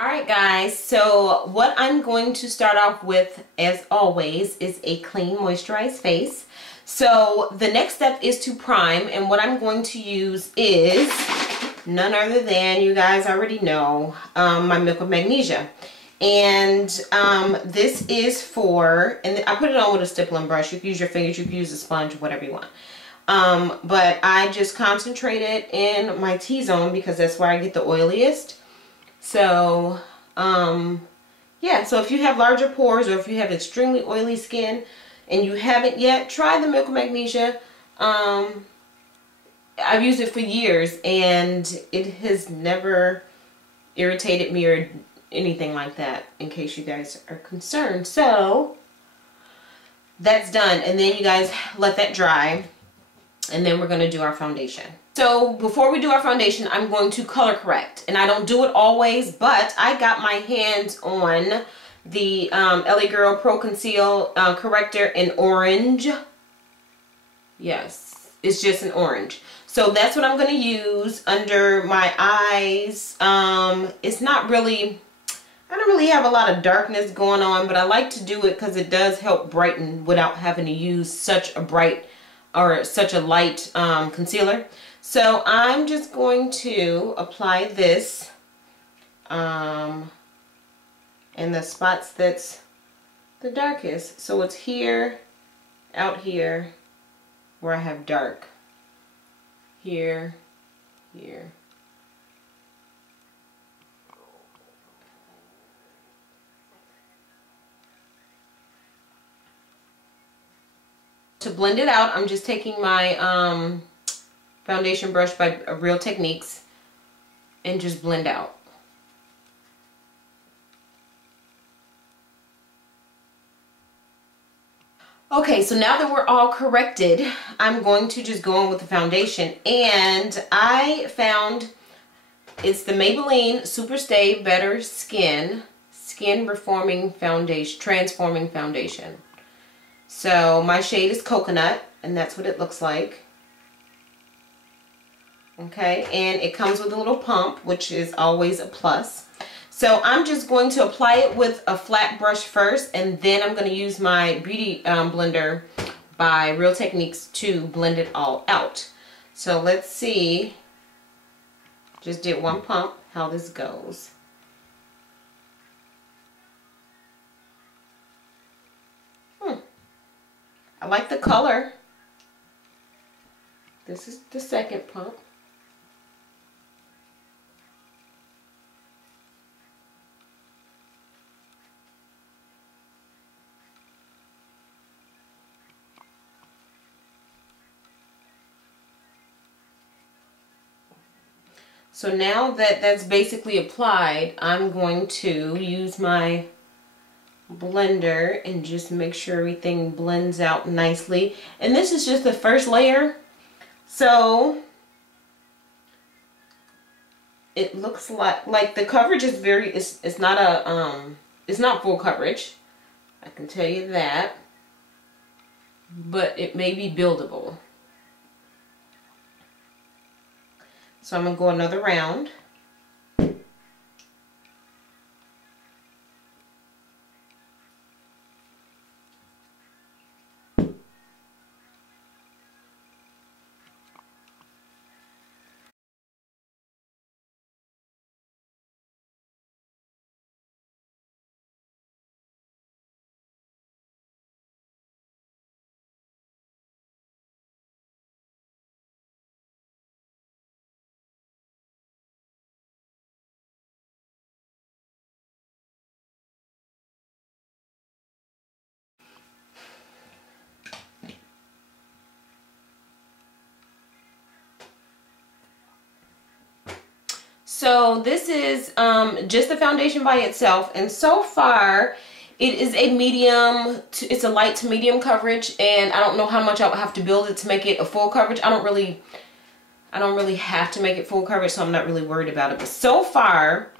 Alright guys, so what I'm going to start off with, as always, is a clean moisturized face. So the next step is to prime, and what I'm going to use is none other than, you guys already know, my Milk of Magnesia. And this is for, and I put it on with a stippling brush. You can use your fingers, you can use a sponge, whatever you want. But I just concentrate it in my T-zone because that's where I get the oiliest. So, yeah, so if you have larger pores or if you have extremely oily skin and you haven't yet, try the Milk of Magnesia. I've used it for years and it has never irritated me or anything like that, in case you guys are concerned. So, that's done. And then you guys let that dry. And then we're going to do our foundation. So before we do our foundation, I'm going to color correct. And I don't do it always, but I got my hands on the LA Girl Pro Conceal Corrector in orange. Yes, it's just an orange. So that's what I'm going to use under my eyes. It's not really, I don't really have a lot of darkness going on, but I like to do it because it does help brighten without having to use such a bright or such a light concealer. So I'm just going to apply this in the spots that's the darkest. So it's here, out here, where I have dark. Here, here. To blend it out, I'm just taking my foundation brush by Real Techniques and just blend out. Okay, so now that we're all corrected, I'm going to just go in with the foundation. And I found it's the Maybelline Super Stay Better Skin Reforming Foundation, Transforming Foundation. So my shade is Coconut, and that's what it looks like. Okay, and it comes with a little pump, which is always a plus. So I'm just going to apply it with a flat brush first, and then I'm going to use my Beauty Blender by Real Techniques to blend it all out. So let's see, just did one pump, how this goes. I like the color. This is the second pump. So now that that's basically applied, I'm going to use my blender and just make sure everything blends out nicely. And this is just the first layer, so it looks like the coverage is very, it's not a it's not full coverage, I can tell you that, but it may be buildable. So I'm gonna go another round. So this is just the foundation by itself, and so far it is a medium to, it's a light to medium coverage, and I don't know how much I'll have to build it to make it a full coverage. I don't really have to make it full coverage, so I'm not really worried about it. But so far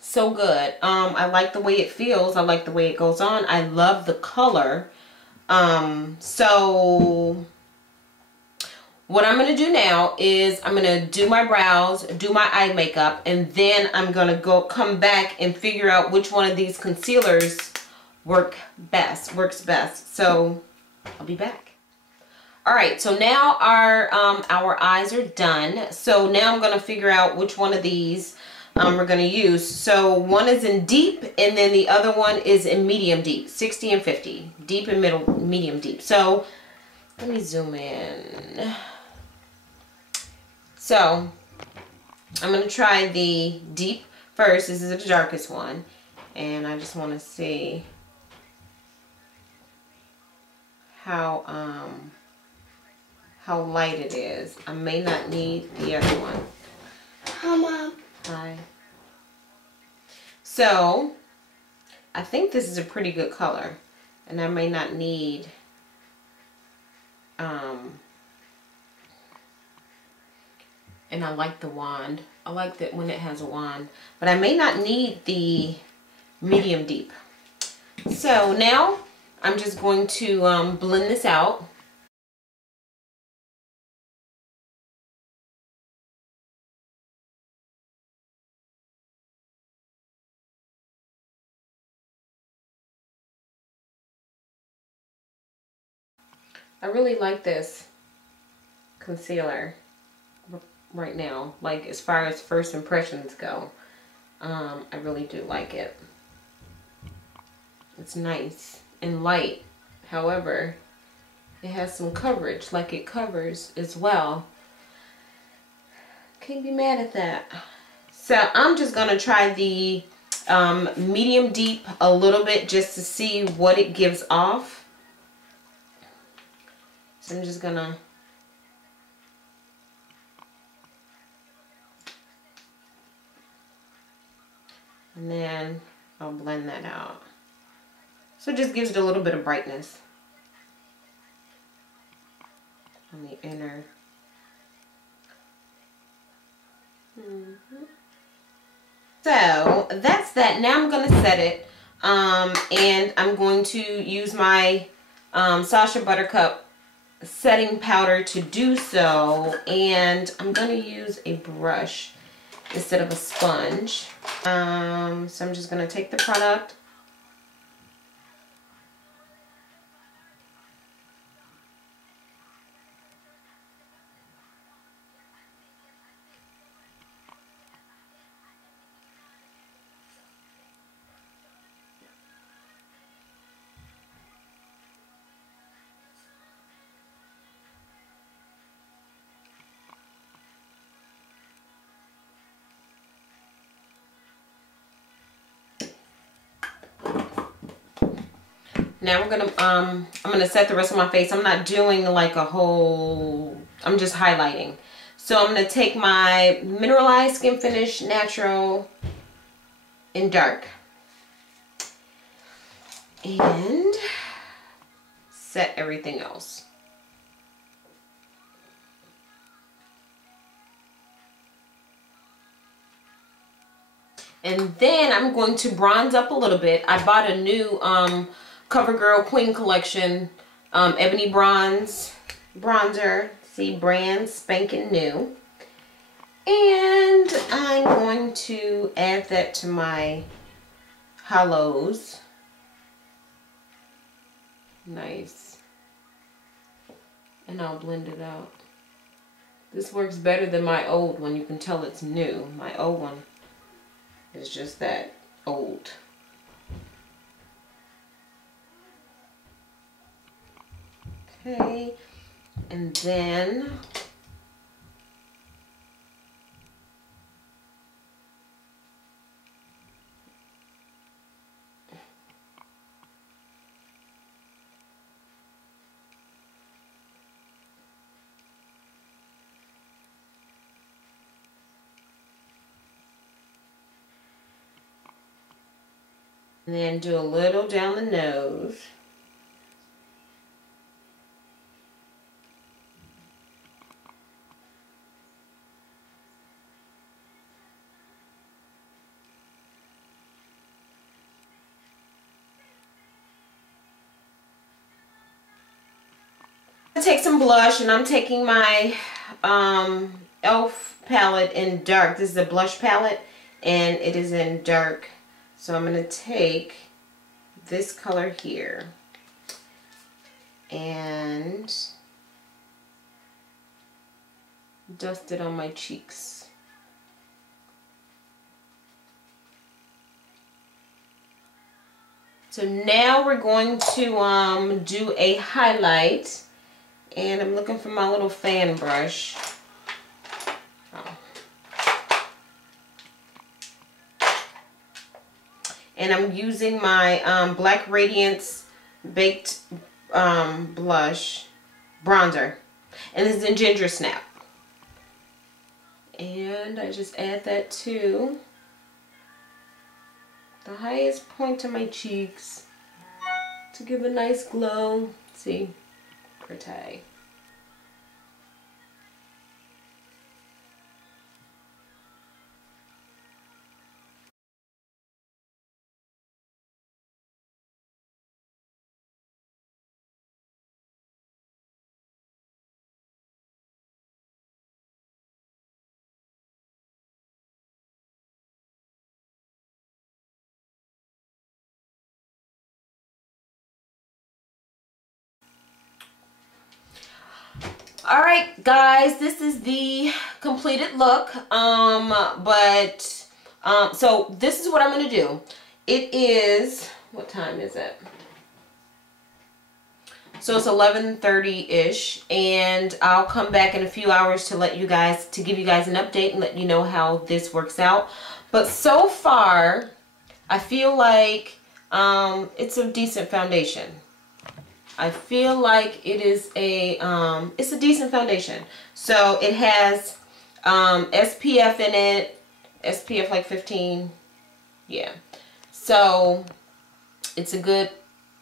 so good. I like the way it feels. I like the way it goes on. I love the color. So what I'm going to do now is I'm going to do my brows, do my eye makeup, and then I'm going to come back and figure out which one of these concealers works best. So I'll be back. Alright, so now our eyes are done. So now I'm going to figure out which one of these we're going to use. So one is in deep, and then the other one is in medium deep, 60 and 50. Deep and medium deep. So let me zoom in. So I'm going to try the deep first. This is the darkest one. And I just want to see how light it is. I may not need the other one. Hi, Mom. Hi. So I think this is a pretty good color, and I may not need and I like the wand. I like that when it has a wand, but I may not need the medium deep. So now I'm just going to blend this out. I really like this concealer right now, like as far as first impressions go. I really do like it. It's nice and light. However, it has some coverage, like it covers as well. Can't be mad at that. So I'm just gonna try the medium deep a little bit just to see what it gives off. So I'm just gonna and then I'll blend that out. So it just gives it a little bit of brightness on the inner. So that's that. Now I'm going to set it, and I'm going to use my Sacha Buttercup setting powder to do so, and I'm going to use a brush instead of a sponge. So I'm just going to take the product, now I'm gonna set the rest of my face. I'm not doing like a whole, I'm just highlighting. So I'm gonna take my Mineralized Skin Finish Natural in dark and set everything else. And then I'm going to bronze up a little bit. I bought a new CoverGirl Queen Collection Ebony Bronze bronzer. See, brand spanking new. And I'm going to add that to my hollows. Nice. And I'll blend it out. This works better than my old one. You can tell it's new. My old one is just that old. Okay, and then do a little down the nose. Take some blush, and I'm taking my e.l.f. palette in dark. This is a blush palette, and it is in dark. So I'm going to take this color here and dust it on my cheeks. So now we're going to do a highlight, and I'm looking for my little fan brush. Oh. And I'm using my Black Radiance Baked blush bronzer, and this is in Ginger Snap. And I just add that to the highest point of my cheeks to give a nice glow. See, pretty. Alright guys, this is the completed look. So this is what I'm going to do. It is, what time is it? So it's 11:30-ish, and I'll come back in a few hours to give you guys an update and let you know how this works out. But so far, I feel like it's a decent foundation. I feel like it is it's a decent foundation. So it has SPF in it, SPF like 15, yeah. So it's a good,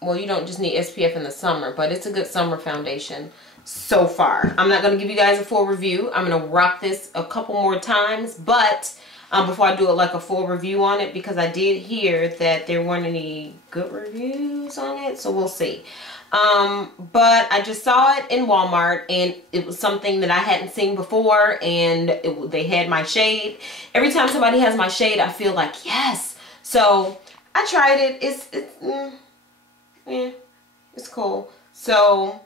well, you don't just need SPF in the summer, but it's a good summer foundation so far. I'm not going to give you guys a full review. I'm going to rock this a couple more times, but before I do like a full review on it, because I did hear that there weren't any good reviews on it, so we'll see. But I just saw it in Walmart, and it was something that I hadn't seen before, and they had my shade. Every time somebody has my shade, I feel like, yes. So I tried it. It's cool. So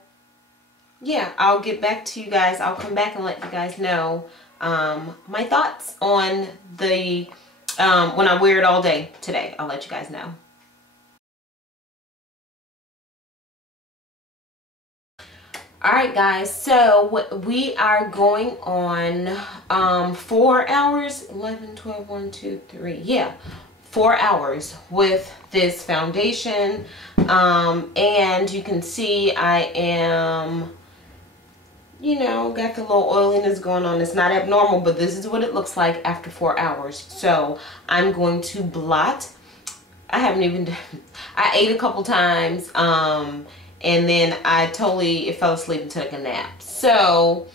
yeah, I'll get back to you guys. I'll come back and let you guys know my thoughts on the when I wear it all day today. I'll let you guys know. Alright guys, so we are going on 4 hours, 11, 12, 1, 2, 3, yeah, 4 hours with this foundation, and you can see I am, you know, got the little oiliness going on. It's not abnormal, but this is what it looks like after 4 hours. So I'm going to blot. I haven't even done, I ate a couple times, and then I totally fell asleep and took a nap. So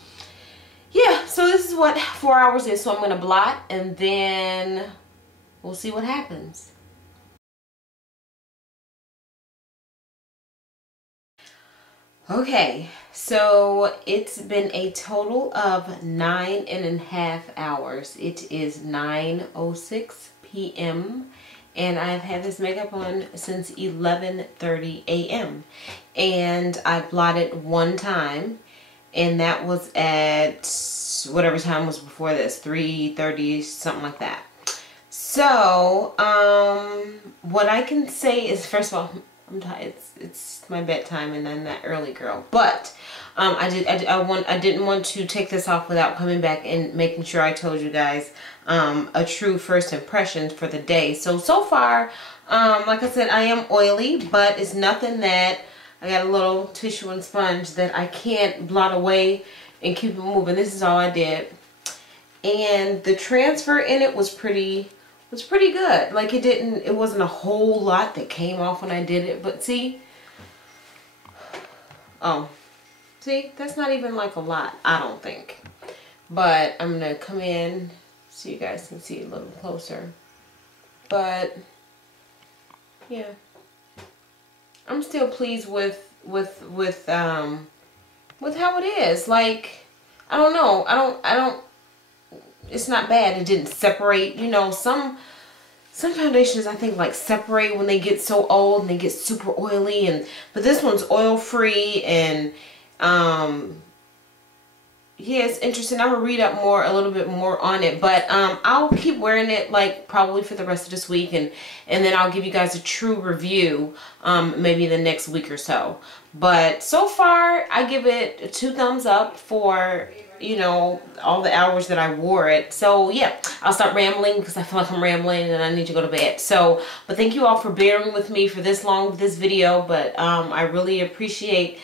yeah, so this is what 4 hours is. So I'm gonna blot, and then we'll see what happens. Okay, so it's been a total of 9.5 hours. It is 9:06 p.m. and I've had this makeup on since 11:30 a.m. and I blotted one time, and that was at whatever time was before this, 3:30, something like that. So what I can say is, first of all, I'm tired. It's my bedtime, and I'm that early girl. But I didn't want to take this off without coming back and making sure I told you guys a true first impression for the day. So far, like I said, I am oily, but it's nothing that I got a little tissue and sponge that I can't blot away and keep it moving. This is all I did, and the transfer in it was pretty good. Like it wasn't a whole lot that came off when I did it, but see, oh, see, that's not even like a lot, I don't think. But I'm gonna come in so you guys can see a little closer. But yeah, I'm still pleased with with how it is. Like, I don't know. I don't, it's not bad. It didn't separate. You know, some foundations I think like separate when they get so old and they get super oily, but this one's oil free, and yeah, it's interesting. I'm gonna read up a little bit more on it, but I'll keep wearing it like probably for the rest of this week, and then I'll give you guys a true review maybe the next week or so. But so far I give it 2 thumbs up for, you know, all the hours that I wore it. So yeah, I'll stop rambling because I feel like I'm rambling and I need to go to bed. So, but thank you all for bearing with me for this long with this video, but I really appreciate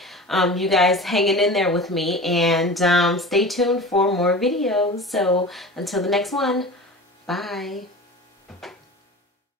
you guys hanging in there with me, and stay tuned for more videos. So until the next one, bye.